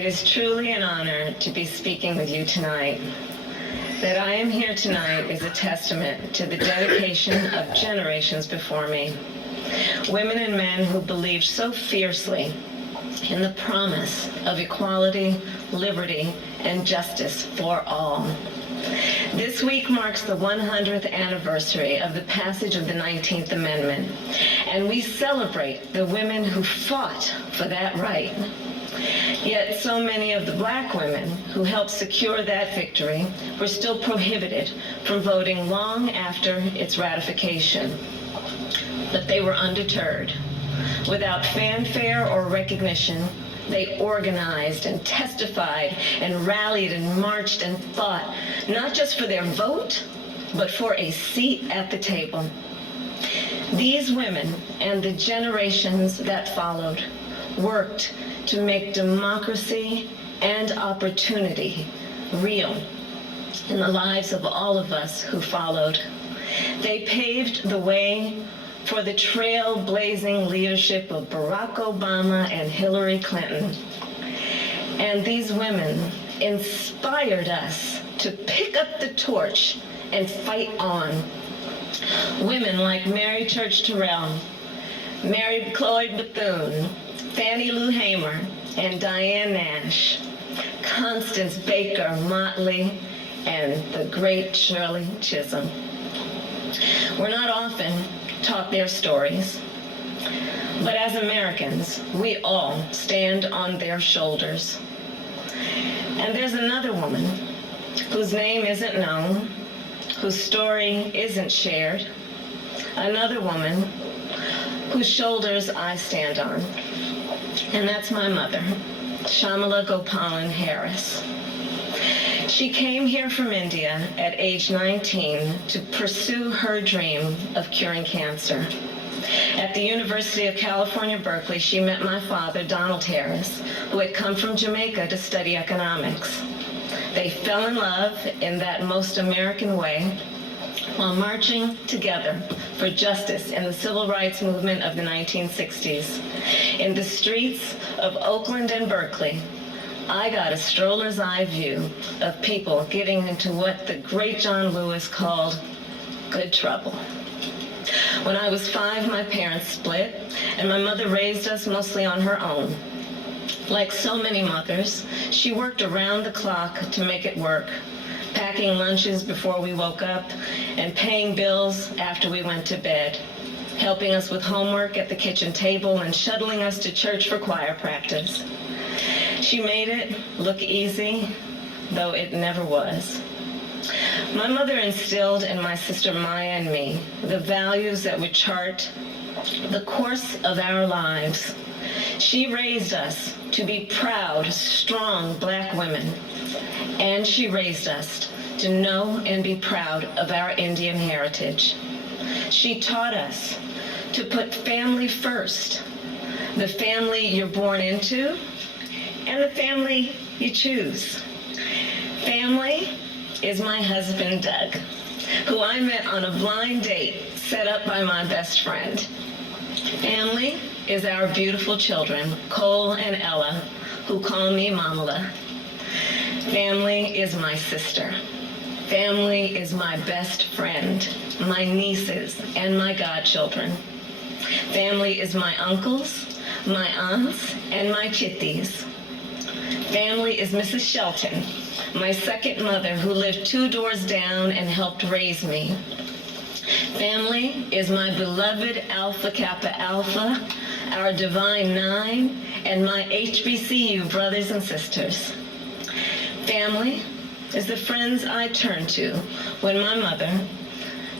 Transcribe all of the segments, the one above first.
It is truly an honor to be speaking with you tonight. That I am here tonight is a testament to the dedication of generations before me. Women and men who believed so fiercely in the promise of equality, liberty, and justice for all. This week marks the 100th anniversary of the passage of the 19th Amendment, and we celebrate the women who fought for that right. Yet so many of the black women who helped secure that victory were still prohibited from voting long after its ratification. But they were undeterred. Without fanfare or recognition, they organized and testified and rallied and marched and fought, not just for their vote, but for a seat at the table. These women and the generations that followed worked to make democracy and opportunity real in the lives of all of us who followed. They paved the way for the trailblazing leadership of Barack Obama and Hillary Clinton. And these women inspired us to pick up the torch and fight on. Women like Mary Church Terrell, Mary Cloyd Bethune, Fannie Lou Hamer, and Diane Nash, Constance Baker Motley, and the great Shirley Chisholm. We're not often taught their stories, but as Americans, we all stand on their shoulders. And there's another woman whose name isn't known, whose story isn't shared, another woman whose shoulders I stand on, and that's my mother, Shamala Gopalan Harris. She came here from India at age 19 to pursue her dream of curing cancer. At the University of California, Berkeley, she met my father, Donald Harris, who had come from Jamaica to study economics. They fell in love in that most American way while marching together for justice in the civil rights movement of the 1960s. In the streets of Oakland and Berkeley, I got a stroller's eye view of people getting into what the great John Lewis called good trouble. When I was 5, my parents split, and my mother raised us mostly on her own. Like so many mothers, she worked around the clock to make it work, packing lunches before we woke up and paying bills after we went to bed, helping us with homework at the kitchen table and shuttling us to church for choir practice. She made it look easy, though it never was. My mother instilled in my sister Maya and me the values that would chart the course of our lives. She raised us to be proud, strong black women, and she raised us to know and be proud of our Indian heritage. She taught us to put family first, the family you're born into, and the family you choose. Family is my husband, Doug, who I met on a blind date set up by my best friend. Family is our beautiful children, Cole and Ella, who call me Kamala. Family is my sister. Family is my best friend, my nieces, and my godchildren. Family is my uncles, my aunts, and my chitties. Family is Mrs. Shelton, my second mother who lived 2 doors down and helped raise me. Family is my beloved Alpha Kappa Alpha, our Divine Nine, and my HBCU brothers and sisters. Family is the friends I turn to when my mother,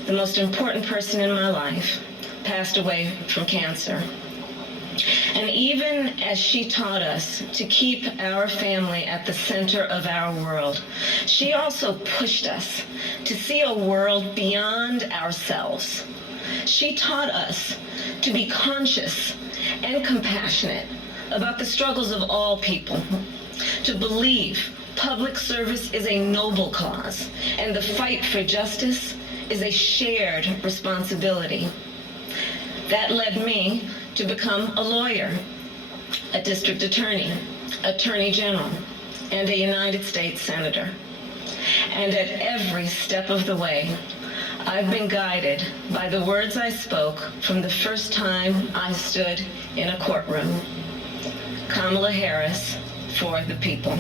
the most important person in my life, passed away from cancer. And even as she taught us to keep our family at the center of our world, she also pushed us to see a world beyond ourselves. She taught us to be conscious and compassionate about the struggles of all people, to believe public service is a noble cause, and the fight for justice is a shared responsibility. That led me to become a lawyer, a district attorney, Attorney General, and a United States Senator. And at every step of the way, I've been guided by the words I spoke from the first time I stood in a courtroom. Kamala Harris, for the people.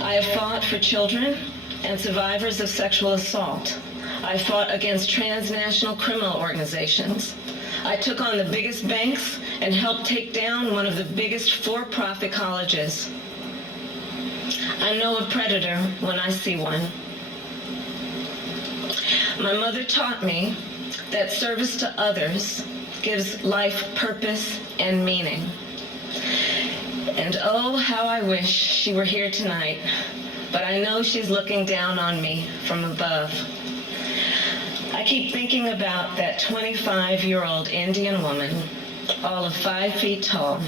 I have fought for children and survivors of sexual assault. I fought against transnational criminal organizations. I took on the biggest banks and helped take down one of the biggest for-profit colleges. I know a predator when I see one. My mother taught me that service to others gives life purpose and meaning. And oh, how I wish she were here tonight, but I know she's looking down on me from above. I keep thinking about that 25-year-old Indian woman, all of 5 feet tall,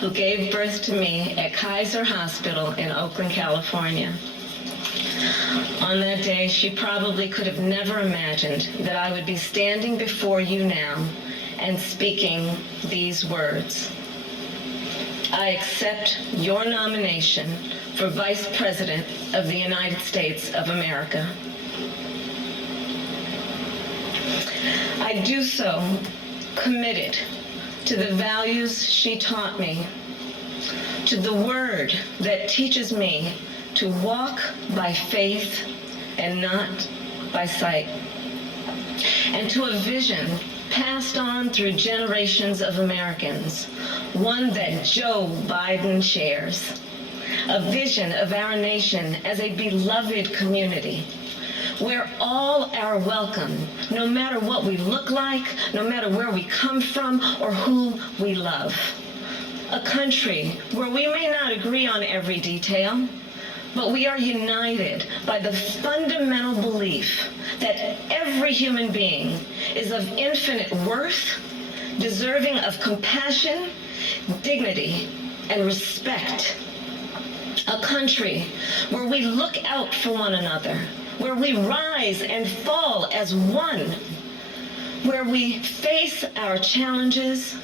who gave birth to me at Kaiser Hospital in Oakland, California. On that day, she probably could have never imagined that I would be standing before you now and speaking these words. I accept your nomination for Vice President of the United States of America. I do so committed to the values she taught me, to the word that teaches me to walk by faith and not by sight, and to a vision passed on through generations of Americans, one that Joe Biden shares, a vision of our nation as a beloved community, where all are welcome, no matter what we look like, no matter where we come from, or who we love. A country where we may not agree on every detail, but we are united by the fundamental belief that every human being is of infinite worth, deserving of compassion, dignity, and respect. A country where we look out for one another, where we rise and fall as one, where we face our challenges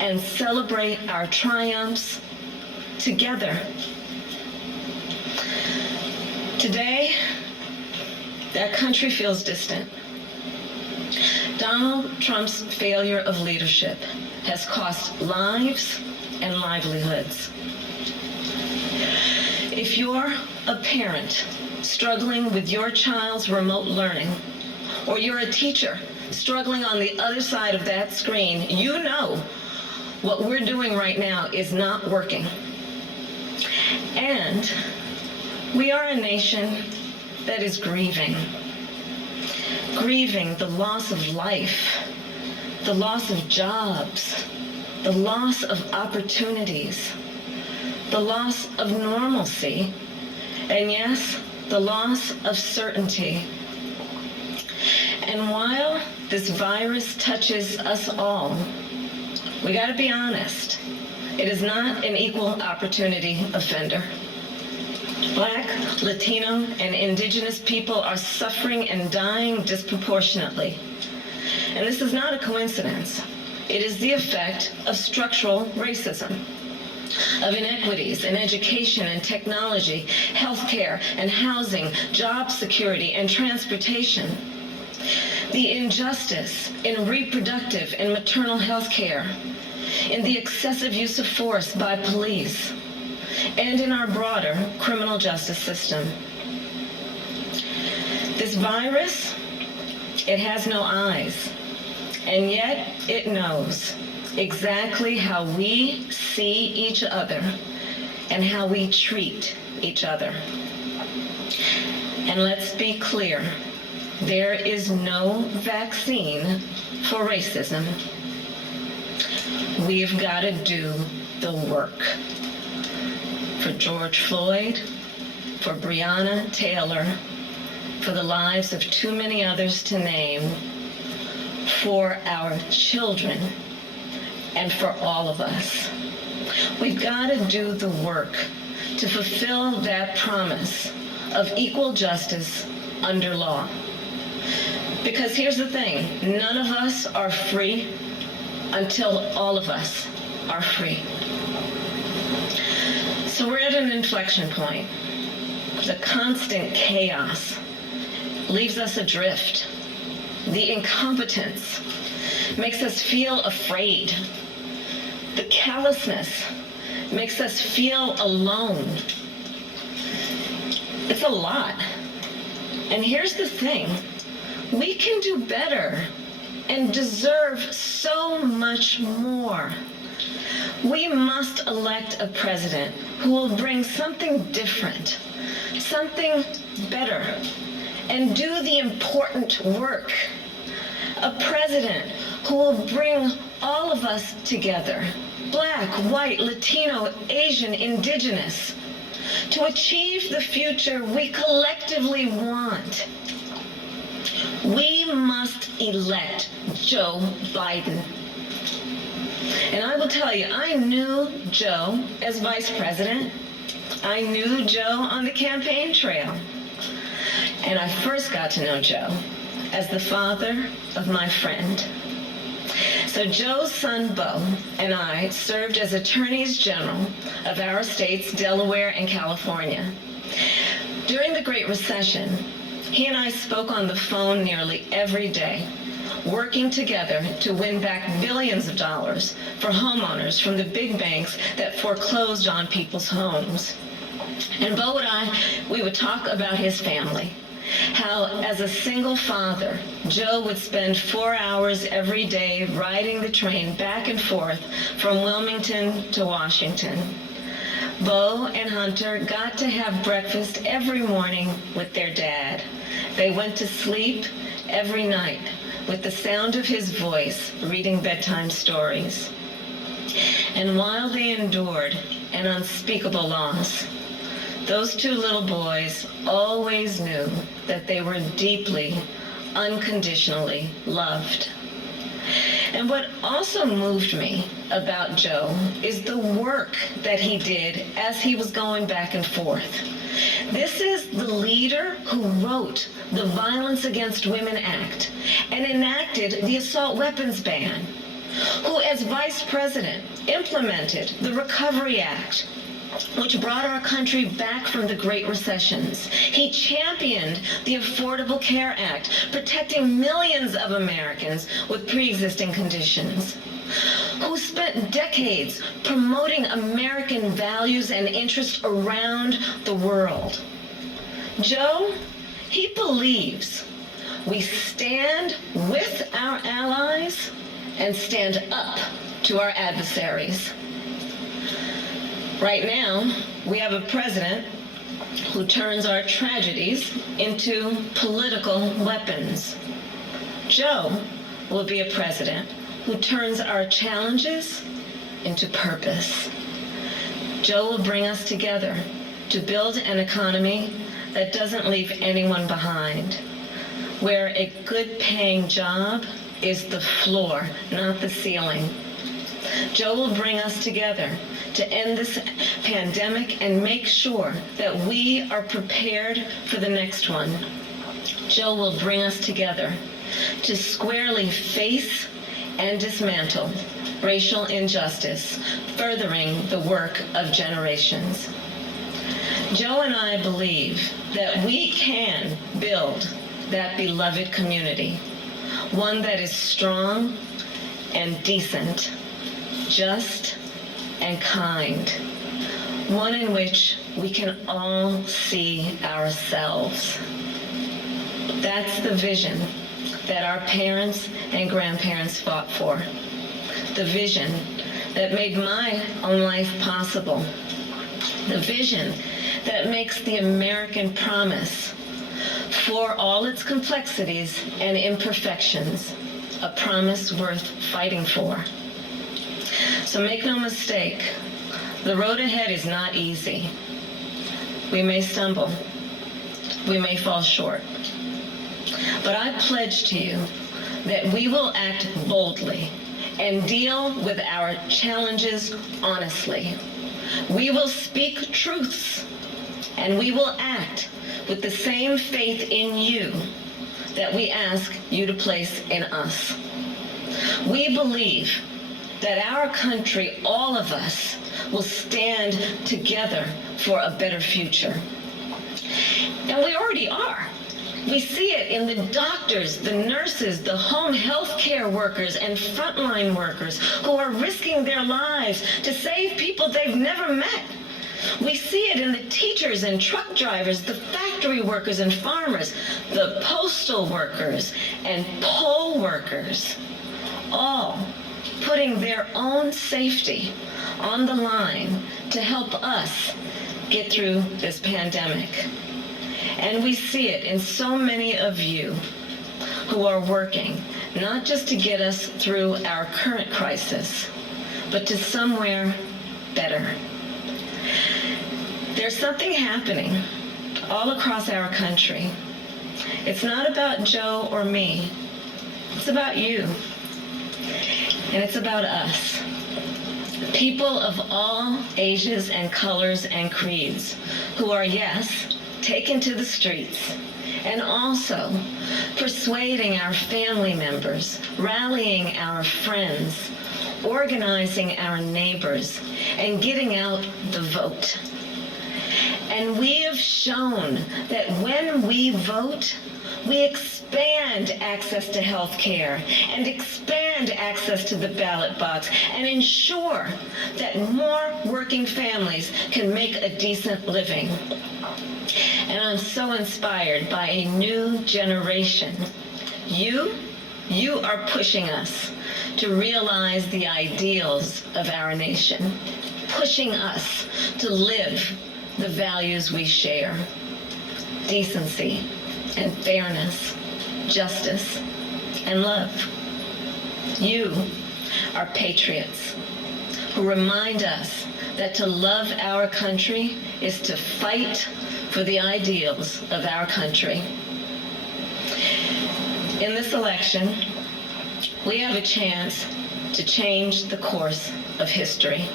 and celebrate our triumphs together. Today, that country feels distant. Donald Trump's failure of leadership has cost lives and livelihoods. If you're a parent struggling with your child's remote learning, or you're a teacher struggling on the other side of that screen, you know what we're doing right now is not working. And we are a nation that is grieving the loss of life, the loss of jobs, the loss of opportunities, the loss of normalcy, and yes, the loss of certainty. And while this virus touches us all, we gotta be honest, it is not an equal opportunity offender. Black, Latino, and Indigenous people are suffering and dying disproportionately. And this is not a coincidence. It is the effect of structural racism, of inequities in education and technology, healthcare and housing, job security and transportation, the injustice in reproductive and maternal health care, in the excessive use of force by police, and in our broader criminal justice system. This virus, it has no eyes, and yet it knows exactly how we see each other and how we treat each other. And let's be clear, there is no vaccine for racism. We've got to do the work. For George Floyd, for Breonna Taylor, for the lives of too many others to name, for our children, and for all of us. We've got to do the work to fulfill that promise of equal justice under law. Because here's the thing, none of us are free until all of us are free. an inflection point. The constant chaos leaves us adrift. The incompetence makes us feel afraid. The callousness makes us feel alone. It's a lot. And here's the thing. We can do better and deserve so much more. We must elect a president who will bring something different, something better, and do the important work. A president who will bring all of us together, Black, white, Latino, Asian, Indigenous, to achieve the future we collectively want. We must elect Joe Biden. And I will tell you, I knew Joe as vice president. I knew Joe on the campaign trail. And I first got to know Joe as the father of my friend. So Joe's son, Bo, and I served as attorneys general of our states, Delaware and California. During the Great Recession, he and I spoke on the phone nearly every day, working together to win back billions of dollars for homeowners from the big banks that foreclosed on people's homes. And Bo and I, we would talk about his family. How, as a single father, Joe would spend 4 hours every day riding the train back and forth from Wilmington to Washington. Bo and Hunter got to have breakfast every morning with their dad. They went to sleep every night with the sound of his voice reading bedtime stories. And while they endured an unspeakable loss, those two little boys always knew that they were deeply, unconditionally loved. And what also moved me about Joe is the work that he did as he was going back and forth. This is the leader who wrote the Violence Against Women Act and enacted the assault weapons ban, who as vice president implemented the Recovery Act, which brought our country back from the Great Recessions. He championed the Affordable Care Act, protecting millions of Americans with pre-existing conditions, who spent decades promoting American values and interests around the world. Joe, he believes we stand with our allies and stand up to our adversaries. Right now, we have a president who turns our tragedies into political weapons. Joe will be a president who turns our challenges into purpose. Joe will bring us together to build an economy that doesn't leave anyone behind, where a good-paying job is the floor, not the ceiling. Joe will bring us together to end this pandemic and make sure that we are prepared for the next one. Joe will bring us together to squarely face and dismantle racial injustice, furthering the work of generations. Joe and I believe that we can build that beloved community, one that is strong and decent, just and kind, one in which we can all see ourselves. That's the vision that our parents and grandparents fought for, the vision that made my own life possible, the vision that makes the American promise, for all its complexities and imperfections, a promise worth fighting for. So make no mistake, the road ahead is not easy. We may stumble, we may fall short, but I pledge to you that we will act boldly and deal with our challenges honestly. We will speak truths, and we will act with the same faith in you that we ask you to place in us. We believe that our country, all of us, will stand together for a better future. And we already are. We see it in the doctors, the nurses, the home health care workers, and frontline workers who are risking their lives to save people they've never met. We see it in the teachers and truck drivers, the factory workers and farmers, the postal workers and poll workers, all putting their own safety on the line to help us get through this pandemic. And we see it in so many of you who are working, not just to get us through our current crisis, but to somewhere better. There's something happening all across our country. It's not about Joe or me. It's about you. And it's about us. People of all ages and colors and creeds who are, yes, taken to the streets, and also persuading our family members, rallying our friends, organizing our neighbors, and getting out the vote. And we have shown that when we vote, we expand access to health care and expand access to the ballot box and ensure that more working families can make a decent living. And I'm so inspired by a new generation. You are pushing us to realize the ideals of our nation, pushing us to live the values we share: decency and fairness, justice and love. You are patriots who remind us that to love our country is to fight for the ideals of our country. In this election, we have a chance to change the course of history.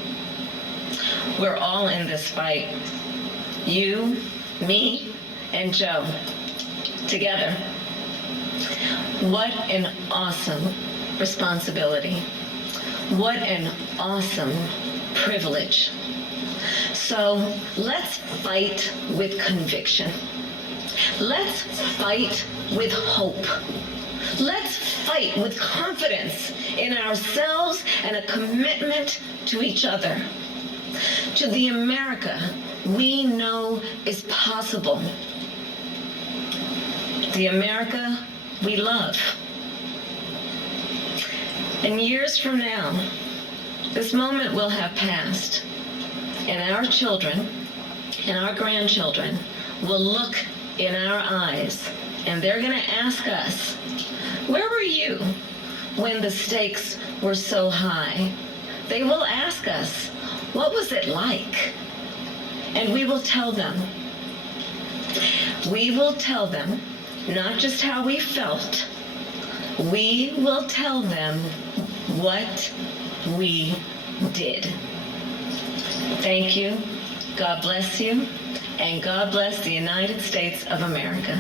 We're all in this fight. You, me, and Joe, together. What an awesome responsibility. What an awesome privilege. So let's fight with conviction. Let's fight with hope. Let's fight with confidence in ourselves and a commitment to each other, to the America we know is possible, the America we love. And years from now, this moment will have passed, and our children and our grandchildren will look in our eyes, and they're going to ask us, where were you when the stakes were so high? They will ask us, what was it like? And we will tell them. We will tell them not just how we felt. We will tell them what we did. Thank you. God bless you. And God bless the United States of America.